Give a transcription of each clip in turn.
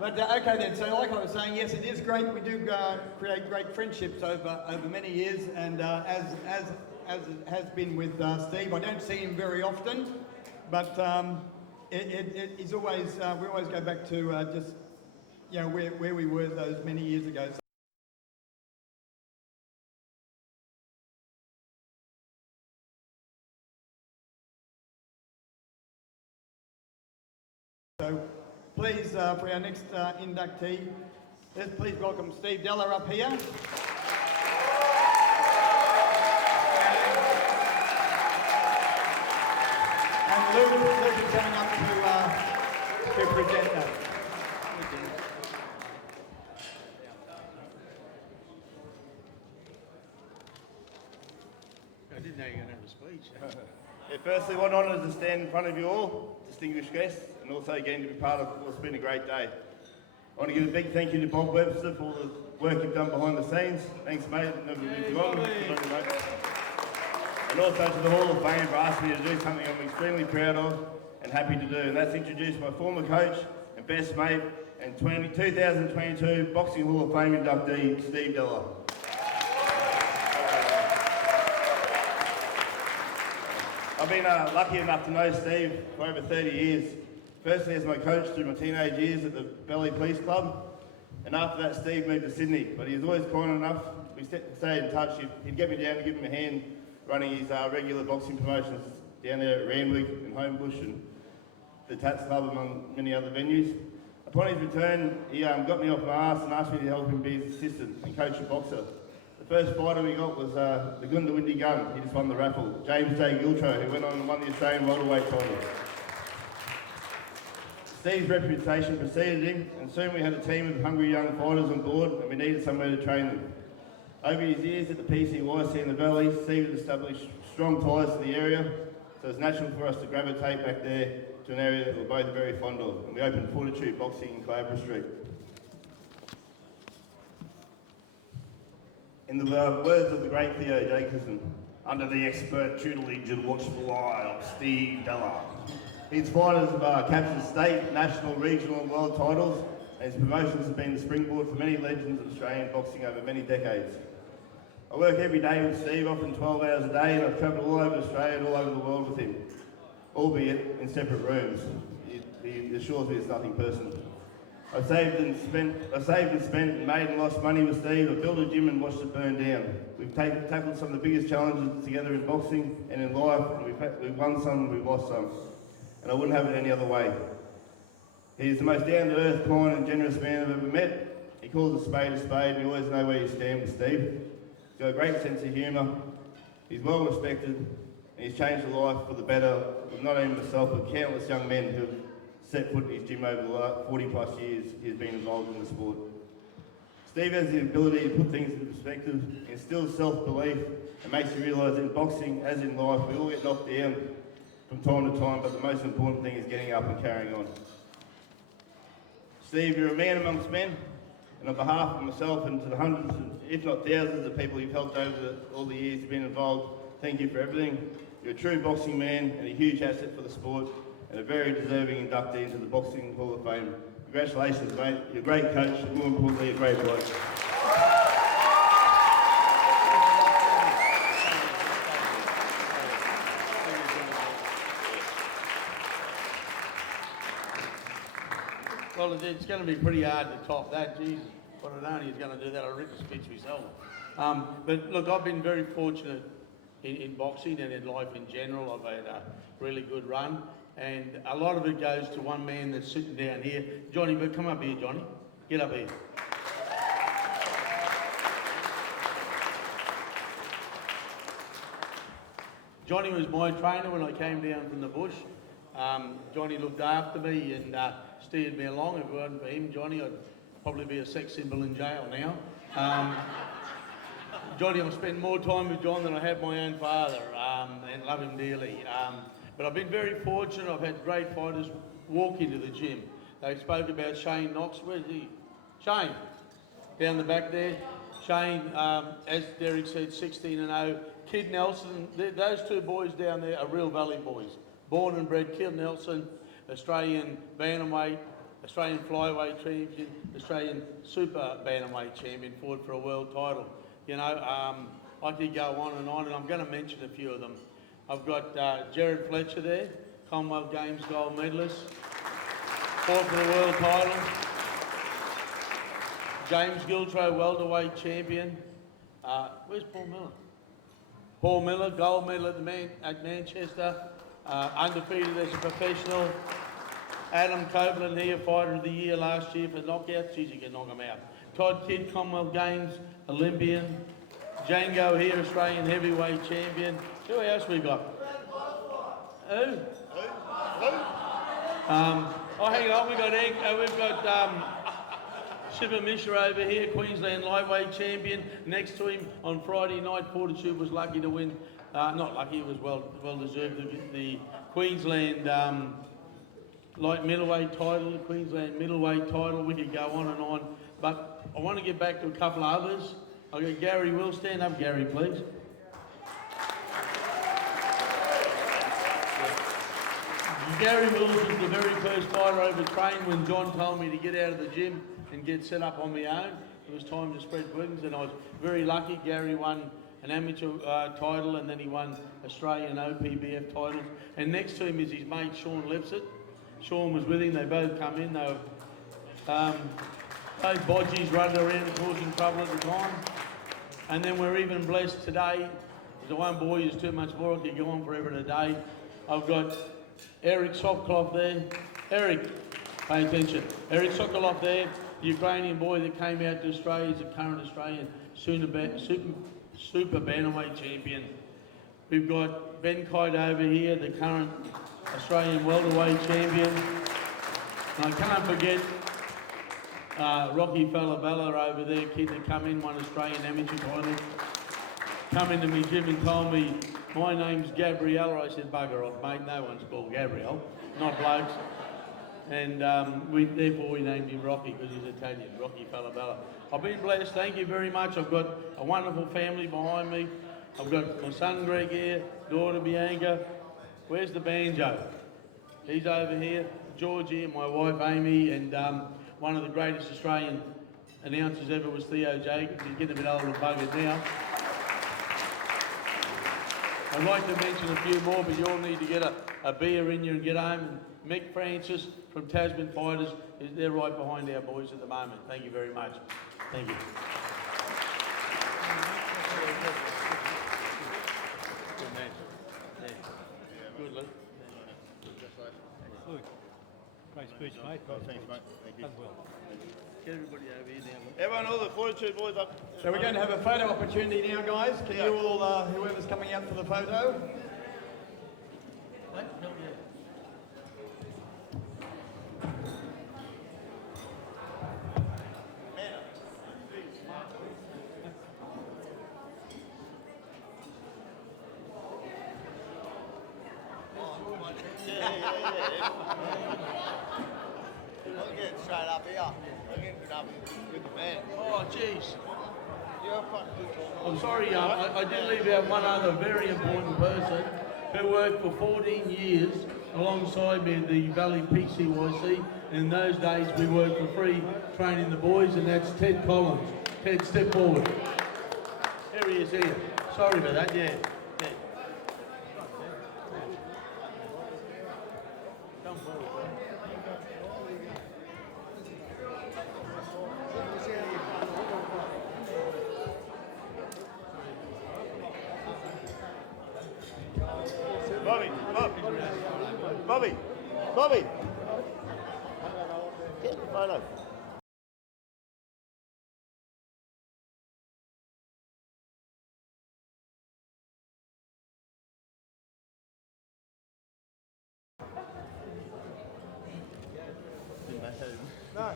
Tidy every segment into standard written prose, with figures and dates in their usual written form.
But okay then, so like I was saying, yes, it is great. We do create great friendships over many years, and as it has been with Steve, I don't see him very often, but he's always, we always go back to just, you know, where we were those many years ago. So please, for our next inductee, let's please welcome Steve Della up here. And Luke is coming up to present that. I didn't know you were going to have a speech. Yeah, firstly, what an honour to stand in front of you all, distinguished guests, and also again to be part of what's been a great day. I want to give a big thank you to Bob Webster for all the work you've done behind the scenes. Thanks, mate. Never been forgotten. And also to the Hall of Fame for asking me to do something I'm extremely proud of and happy to do, and that's introduce my former coach and best mate and 2022 Boxing Hall of Fame inductee, Steve Della. I've been lucky enough to know Steve for over 30 years. Firstly as my coach through my teenage years at the Valley Police Club, and after that Steve moved to Sydney, but he was always kind enough, we stayed in touch, he'd get me down to give him a hand running his regular boxing promotions down there at Randwick and Homebush and the Tats Club among many other venues. Upon his return, he got me off my arse and asked me to help him be his assistant and coach a boxer. The first fighter we got was the Gundawindi Gun. He just won the raffle. James J. Giltro, who went on and won the Australian welterweight title. Steve's reputation preceded him, and soon we had a team of hungry young fighters on board, and we needed somewhere to train them. Over his years at the PCYC in the Valley, Steve had established strong ties to the area, so it's natural for us to gravitate back there to an area that we're both very fond of, and we opened Fortitude Boxing in Clover Street. In the words of the great Theo Jacobson, under the expert tutelage and watchful eye of Steve Della. His fighters have captured state, national, regional and world titles, and his promotions have been the springboard for many legends of Australian boxing over many decades. I work every day with Steve, often 12 hours a day, and I've travelled all over Australia and all over the world with him, albeit in separate rooms. He assures me it's nothing personal. I've saved and spent and made and lost money with Steve. I've built a gym and watched it burn down. We've tackled some of the biggest challenges together in boxing and in life, and we've won some and we've lost some. And I wouldn't have it any other way. He's the most down-to-earth, kind and generous man I've ever met. He calls a spade, and you always know where you stand with Steve. He's got a great sense of humour. He's well respected, and he's changed the life for the better of not only myself, but countless young men who have set foot in his gym over the last 40 plus years he's been involved in the sport. Steve has the ability to put things into perspective, instills self-belief, and makes you realise that in boxing, as in life, we all get knocked down from time to time, but the most important thing is getting up and carrying on. Steve, you're a man amongst men, and on behalf of myself and to the hundreds, if not thousands of people you've helped over all the years you've been involved, thank you for everything. You're a true boxing man and a huge asset for the sport, and a very deserving inductee into the Boxing Hall of Fame. Congratulations, mate. You're a great coach, and more importantly, a great bloke. Well, it's going to be pretty hard to top that. Jesus, what I know he's going to do that. I'll written a speech myself. But look, I've been very fortunate in boxing and in life in general. I've had a really good run. And a lot of it goes to one man that's sitting down here. Johnny, but come up here, Johnny. Get up here. Johnny was my trainer when I came down from the bush. Johnny looked after me and steered me along. If it wasn't for him, Johnny, I'd probably be a sex symbol in jail now. Johnny, I've spent more time with John than I have my own father, and love him dearly. But I've been very fortunate. I've had great fighters walk into the gym. They spoke about Shane Knox. Where's he? Shane, down the back there. Shane, as Derek said, 16-0. Kid Nelson, those two boys down there are real Valley boys. Born and bred. Kid Nelson, Australian bantamweight, Australian flyweight champion, Australian super bantamweight champion, fought for a world title. You know, I could go on, and I'm going to mention a few of them. I've got Jared Fletcher there, Commonwealth Games gold medalist, fought for the world title. James Giltro, welterweight champion. Where's Paul Miller? Paul Miller, gold medal at Manchester, undefeated as a professional. Adam Copeland here, fighter of the year last year for knockouts. Geez, you can knock him out. Todd Kidd, Commonwealth Games Olympian. Django here, Australian heavyweight champion. Who else we got? Who? Hang on, we've got Shiva Mishra over here, Queensland lightweight champion. Next to him on Friday night, Fortitude was lucky to win. Not lucky, it was well deserved. The Queensland light middleweight title, the Queensland middleweight title. We could go on, but I want to get back to a couple of others. I've got Gary Will. Stand up, Gary, please. Gary Wills was the very first fighter I ever trained when John told me to get out of the gym and get set up on my own. It was time to spread wings, and I was very lucky. Gary won an amateur title, and then he won Australian OPBF titles. And next to him is his mate Sean Lipsett. Sean was with him. They both come in. They were those bodgies running around causing trouble at the time. And then we're even blessed today. The one boy who's too much more. I could go on forever today. I've got Eric Sokolov there. Eric, pay attention. Eric Sokolov there, the Ukrainian boy that came out to Australia as a current Australian super bantamweight champion. We've got Ben Kite over here, the current Australian welterweight champion. And I can't forget Rocky Falabella over there, kid that come in, won Australian amateur title. Come into me gym and told me, my name's Gabriella. I said, bugger off, mate, no one's called Gabrielle, not blokes. And therefore we named him Rocky because he's Italian, Rocky Falabella. I've been blessed, thank you very much. I've got a wonderful family behind me. I've got my son Greg here, daughter Bianca. Where's the banjo? He's over here. George here, my wife Amy, and one of the greatest Australian announcers ever was Theo Jacobs. He's getting a bit old and buggered now. I'd like to mention a few more, but you all need to get a beer in you and get home. And Mick Francis from Tasman Fighters, they're right behind our boys at the moment. Thank you very much. Thank you. Good man. Yeah. Good, Luke. Good. Great speech, mate. Oh, thanks, mate. Thank you. Done well. Get everybody over here now. Everyone, all the Fortitude boys up. So we're going to have a photo opportunity now, guys. Can you all, whoever's coming out for the photo? I'm getting straight up here. I'm getting up with the man. Oh, jeez. You're a fucking good talker. I'm sorry, I did leave out one other very important person who worked for 14 years alongside me at the Valley PCYC. In those days, we worked for free training the boys, and that's Ted Collins. Ted, step forward. There he is here. Sorry about that, yeah. Ted. Come forward. Bobby. Get the photo. No.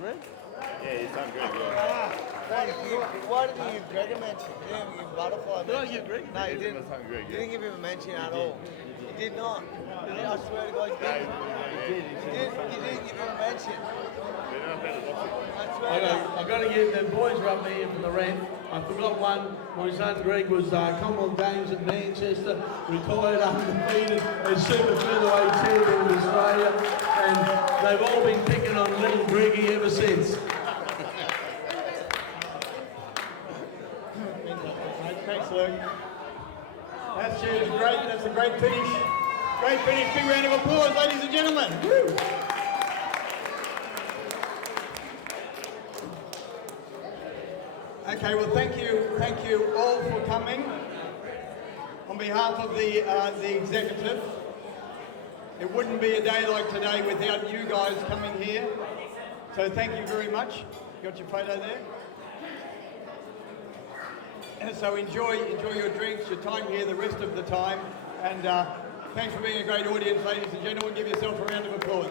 Greg? Yeah, he's done great. Yeah. Why did you give Greg a mention? You didn't give Butterfly a Did I mention. give Greg? No, you He's didn't. done great. You didn't give him a mention at all. He did not. I swear to God, he didn't. He didn't give him a mention. I swear. I've got to get the boys are up here from the rent. I forgot one. My son Greg was Commonwealth Games in Manchester, retired undefeated as super featherweight champion of Australia, and they've all been picking on little Greggy ever since. Thanks, Luke. That's huge. Great. That's a great finish. Great finish. Big round of applause, ladies and gentlemen. Woo. Okay, well, thank you all for coming. On behalf of the executive, it wouldn't be a day like today without you guys coming here. So thank you very much. Got your photo there. And so enjoy your drinks, your time here, the rest of the time, and thanks for being a great audience, ladies and gentlemen. Give yourself a round of applause.